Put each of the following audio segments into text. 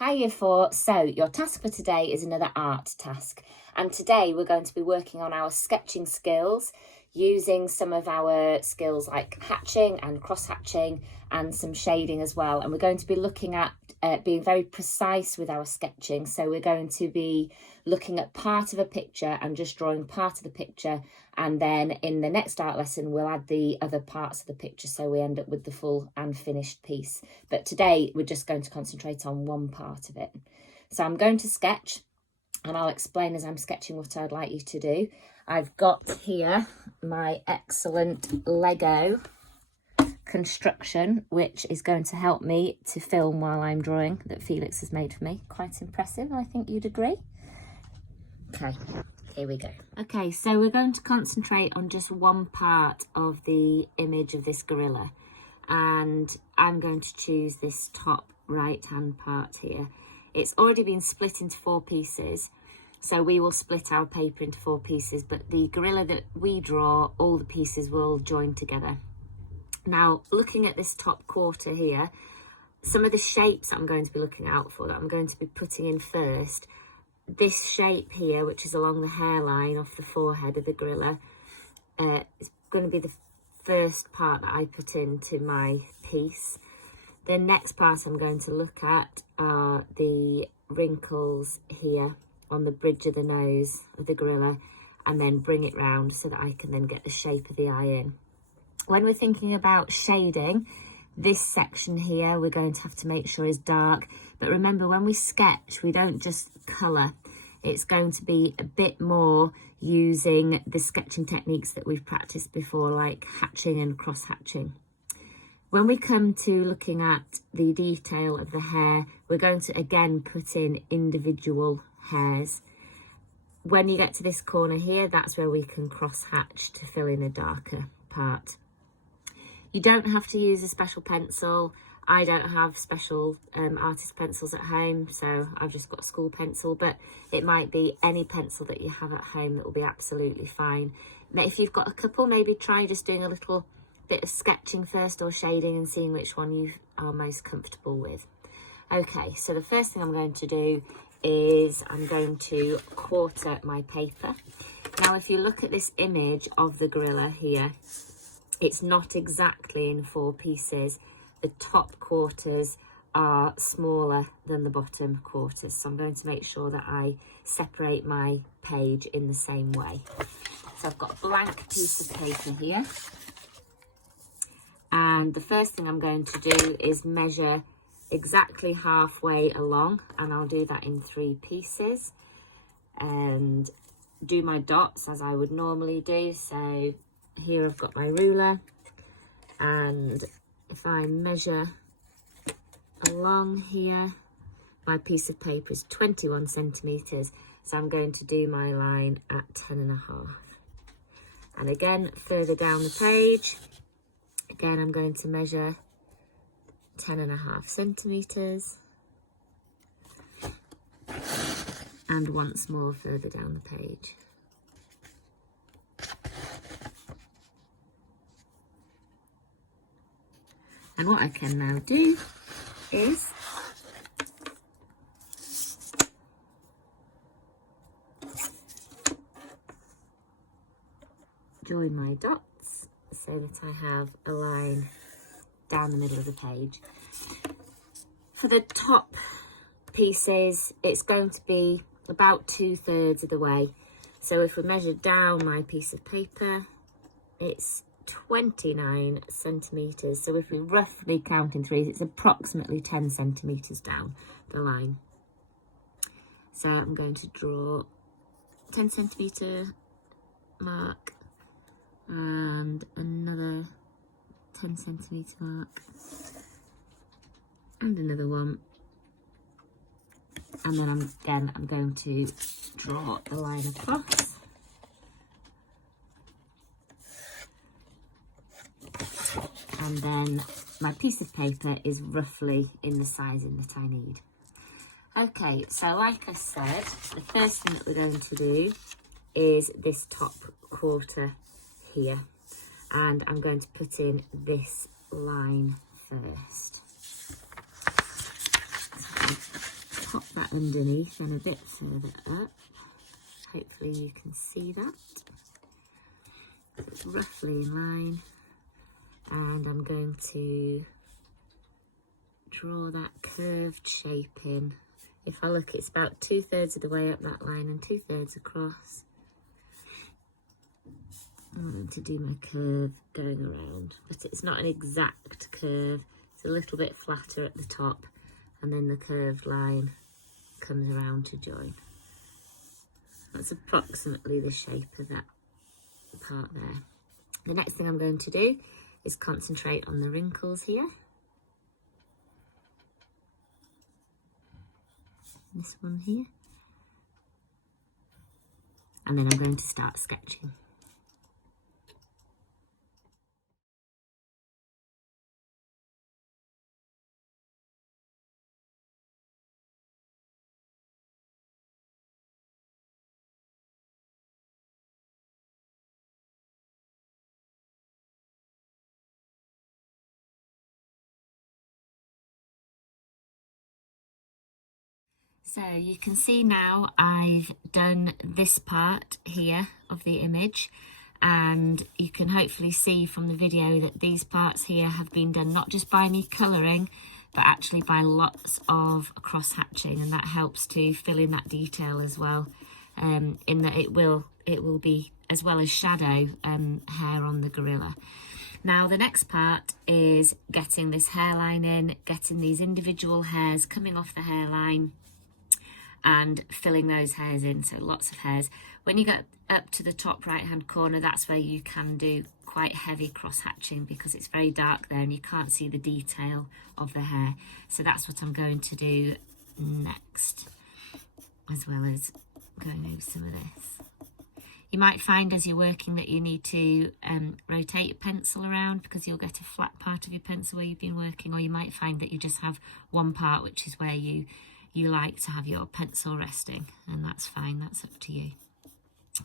Hi Year 4, so your task for today is another art task, and today we're going to be working on our sketching skills using some of our skills like hatching and cross hatching and some shading as well, and we're going to be looking at being very precise with our sketching. So we're going to be looking at part of a picture and just drawing part of the picture, and then in the next art lesson we'll add the other parts of the picture so we end up with the full and finished piece. But today we're just going to concentrate on one part of it. So I'm going to sketch and I'll explain as I'm sketching what I'd like you to do. I've got here my excellent Lego construction, which is going to help me to film while I'm drawing, that Felix has made for me. Quite impressive, I think you'd agree. Okay, here we go. Okay, so we're going to concentrate on just one part of the image of this gorilla, and I'm going to choose this top right hand part here. It's already been split into 4 pieces, so we will split our paper into 4 pieces, but the gorilla that we draw, all the pieces will join together. Now, looking at this top quarter here, some of the shapes I'm going to be looking out for, that I'm going to be putting in first, this shape here, which is along the hairline off the forehead of the gorilla, is going to be the first part that I put into my piece. The next part I'm going to look at are the wrinkles here on the bridge of the nose of the gorilla, and then bring it round so that I can then get the shape of the eye in. When we're thinking about shading, this section here we're going to have to make sure is dark, but remember when we sketch we don't just colour, it's going to be a bit more using the sketching techniques that we've practiced before, like hatching and cross hatching. When we come to looking at the detail of the hair, we're going to again put in individual hairs. When you get to this corner here, that's where we can cross hatch to fill in a darker part. You don't have to use a special pencil. I don't have special artist pencils at home, so I've just got a school pencil, but it might be any pencil that you have at home that will be absolutely fine. Now, if you've got a couple, maybe try just doing a little bit of sketching first or shading and seeing which one you are most comfortable with. Okay, so the first thing I'm going to do is I'm going to quarter my paper. Now, if you look at this image of the gorilla here, it's not exactly in 4 pieces. The top quarters are smaller than the bottom quarters, so I'm going to make sure that I separate my page in the same way. So I've got a blank piece of paper here, and the first thing I'm going to do is measure exactly halfway along, and I'll do that in 3 pieces and do my dots as I would normally do. So here I've got my ruler, and if I measure along here, my piece of paper is 21 centimetres, so I'm going to do my line at 10.5. And again, further down the page, again I'm going to measure 10.5 centimetres, and once more further down the page. And what I can now do is join my dots so that I have a line down the middle of the page. For the top pieces, it's going to be about 2/3 of the way. So if we measure down my piece of paper, it's 29 centimetres. So if we roughly count in 3s, it's approximately 10 centimetres down the line. So I'm going to draw 10 centimetre mark and another 10 centimetre mark and another one, and then I'm going to draw a line across. And then my piece of paper is roughly in the sizing that I need. Okay, so like I said, the first thing that we're going to do is this top quarter here, and I'm going to put in this line first. that underneath and a bit further up. Hopefully you can see that. It's roughly in line, and I'm going to draw that curved shape in. If I look, it's about 2/3 of the way up that line and 2/3 across. I'm going to do my curve going around, but it's not an exact curve. It's a little bit flatter at the top, and then the curved line comes around to join. That's approximately the shape of that part there. The next thing I'm going to do is concentrate on the wrinkles here. This one here. And then I'm going to start sketching. So you can see now I've done this part here of the image, and you can hopefully see from the video that these parts here have been done not just by me colouring, but actually by lots of cross hatching, and that helps to fill in that detail as well, in that it will be, as well as shadow, hair on the gorilla. Now the next part is getting this hairline in, getting these individual hairs coming off the hairline and filling those hairs in, so lots of hairs. When you get up to the top right hand corner, that's where you can do quite heavy cross hatching because it's very dark there and you can't see the detail of the hair. So that's what I'm going to do next, as well as going over some of this. You might find as you're working that you need to rotate your pencil around because you'll get a flat part of your pencil where you've been working, or you might find that you just have one part, which is where you like to have your pencil resting, and that's fine, that's up to you.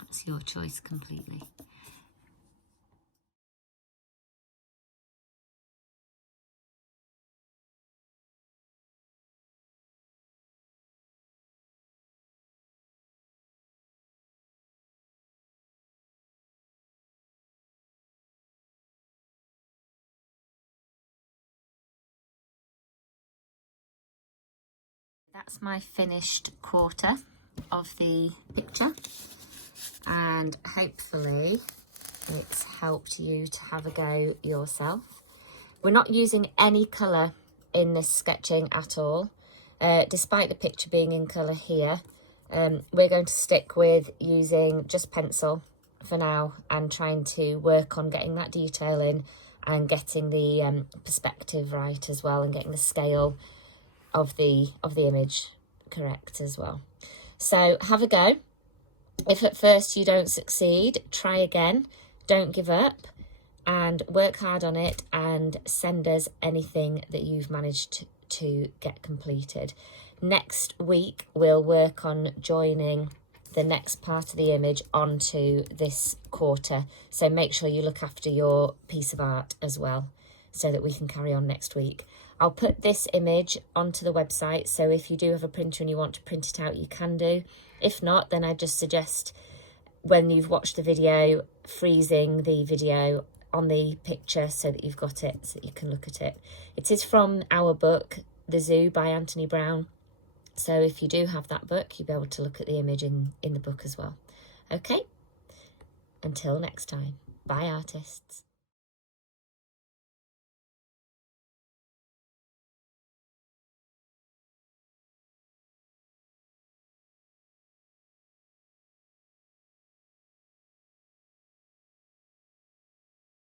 It's your choice completely. That's my finished quarter of the picture, and hopefully it's helped you to have a go yourself. We're not using any colour in this sketching at all, despite the picture being in colour here. We're going to stick with using just pencil for now and trying to work on getting that detail in and getting the perspective right as well, and getting the scale of the image correct as well. So have a go. If at first you don't succeed, try again, don't give up, and work hard on it, and send us anything that you've managed to get completed. Next week we'll work on joining the next part of the image onto this quarter, so make sure you look after your piece of art as well so that we can carry on next week. I'll put this image onto the website, so if you do have a printer and you want to print it out, you can do. If not, then I just suggest when you've watched the video, freezing the video on the picture so that you've got it, so that you can look at it. It is from our book, The Zoo by Anthony Brown. So if you do have that book, you'll be able to look at the image in the book as well. Okay, until next time. Bye, artists.